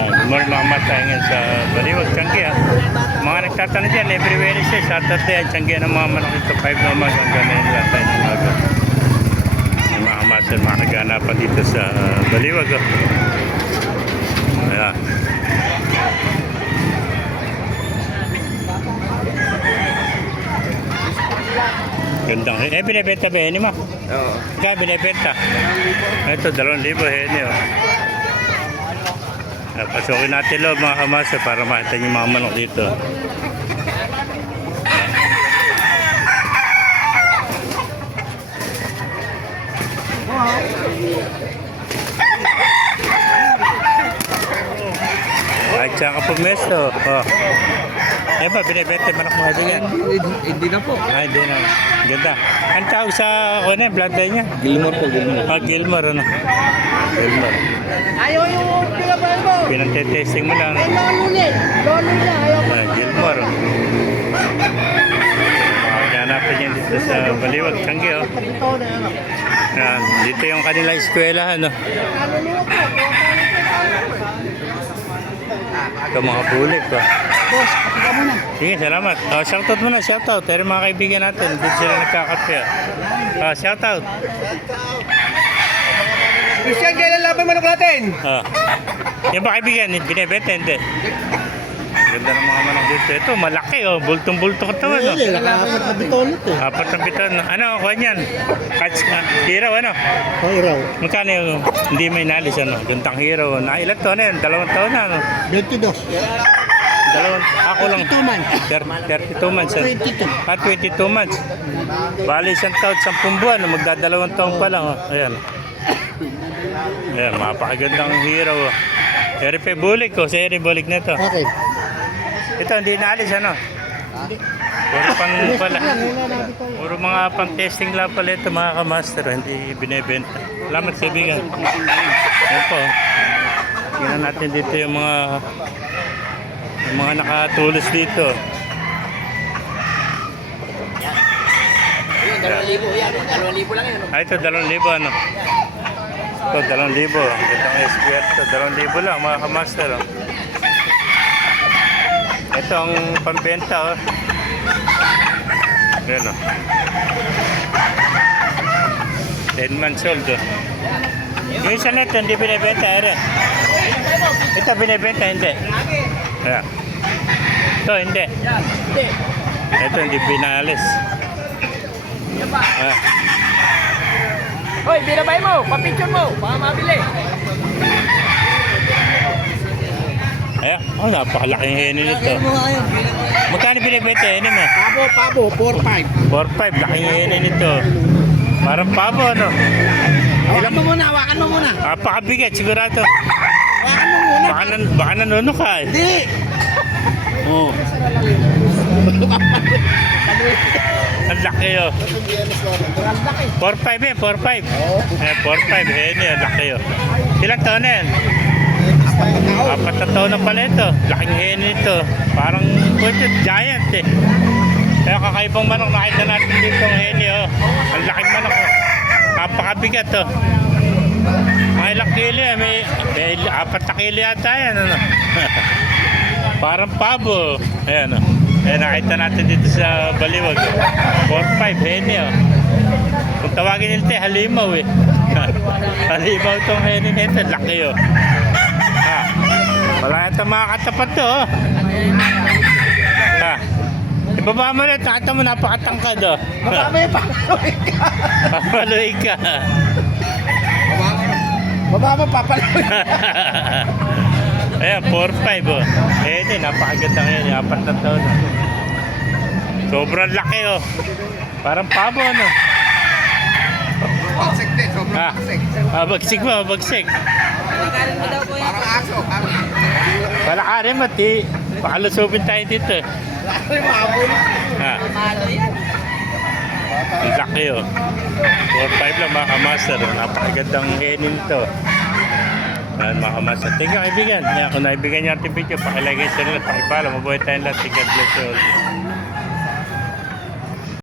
Good morning mga mata ngayon sa Baliwag, Tiangge. Mga nagtatanong dyan, every Wednesday, Saturday, at Tiangge ng mga manok dito, 5 na umaga, hanggang na yung latay ng umaga. Mga master, mga kaganapan dito sa Baliwag. Ayan. Gandang, binibenta ba heni mo? Oo. Kaya binibenta? Ito, 2,000 heni oh. Pasukin natin loob mga kamasa para makita niyo mga manok dito. Ay, tsaka po mesto. Oh. Eh ba, binibenta manok mga ganyan? Hindi na po. Ay, hindi na. Ganda. Ang tawag sa bloodline niya? Gilmore po, Gilmore. Gilmore, ano? Gilmore. Ayaw yung pinabay mo. Pinag-testing mo lang. Ay, Lolo niya, ayaw mo. Gilmore. Hanapin niya dito sa Baliwag, Tiangge, oh. Yan, dito yung kanilang eskwelahan, no? Ito mga bulik, oh. Boss, kapag mo na. Sige, salamat. Shoutout muna, shoutout. Pero mga kaibigan natin, dito sila nagkakape. Shoutout. Christian, kailan laban manok natin? Yung ba kaibigan, binibenta, hindi. Ganda ng mga manok dito. Ito, malaki, oh. Bultong-bulto ka taman, oh. Nakakat na biton ito. Apat na biton. Ano, kuha niyan? Hiraw, ano? Oh, iraw. Magkano yung hindi may nalis, ano? Gandang hiraw. Ilan taon na yan? 2 taon na, ano? 22. Ako lang. 22 months. 32 months. 22. 22 months. Bali, 1 taon, 10 buwan. Magdadalawang taon pa lang, oh. Ayan. Ayan, mapakagandang hiraw, oh. Eri bulik, oh. Sa eri bulik na to. Okay. Ito, hindi naalis, ano? Puro pang pala. Puro mga pang testing lang pala ito, mga kamaster. Hindi binibenta. Salamat, kaibigan. Yan po. Tingnan natin dito yung mga nakatulos dito. Yan, 2,000 yan. 2,000 lang yan. Ito, 2,000, ano? Ito, 2,000. Itong SQR ito, 2,000 lang, mga kamaster. Oh. Ito ang pambenta, oh. Yan, oh. 10 months old, oh. Yung isa nito, hindi binibenta, ere. Ito, binibenta, hindi. Ayan. Ito, hindi. Ito, hindi pinalis. Ayan. Hoy, binabay mo. Papicture mo. Baka mabili. Ayan. Oh, napakalaking heni nito. Magkano binibenta heni mo? Pabo, 4-5. 4-5, laking heni nito. Parang pabo, ano? Hawakan mo muna. Napakabigat, sigurado. Hawakan mo muna. Baka nanono ka, eh. Hindi. Oo. Ang laki, oh. 4-5 eh, 4-5. 4-5, heni, ang laki, oh. Ilang taon na yan? 4 na taon na pala ito. Laking heni ito. Parang giant, eh. Kaya kakaibang manok, nakita natin dito ang heni, oh. Ang laking manok, oh. Napakabigat, oh. Mga ilang kilo, eh. May 4 na kilo yata yan, ano. Parang pabo. Ayan, oh. Ayan, nakita natin dito sa Baliwag. 4-5, heni, oh. Kung tawagin nila, halimaw, eh. Halimaw itong heni nito. Laki, oh. Wala ito makakatapat to, oh. Ibaba mo na, takita mo, napakatangkad, oh. Marami pa. Papaluin ka. Baba mo, papaloy. Ayan, 4-5, oh. Heni, napakaganda ngayon. 4 na taon, oh. Sobrang laki, oh. Parang pabo, ano. Bagsik din. Sobrang bagsik. Bagsik mo, bagsik. Parang aso. Palakarin mo, ti. Pakalusubin tayo dito. Ang laki, oh. 4-5 lang, mga kamaster. Napakagandang heni nito. Yan, mga kamaster. Thank you, kaibigan. Kung naibigan niyo ating video, pakilagay sa nila, pakipala. Mabuhay tayong lahat. God bless you all.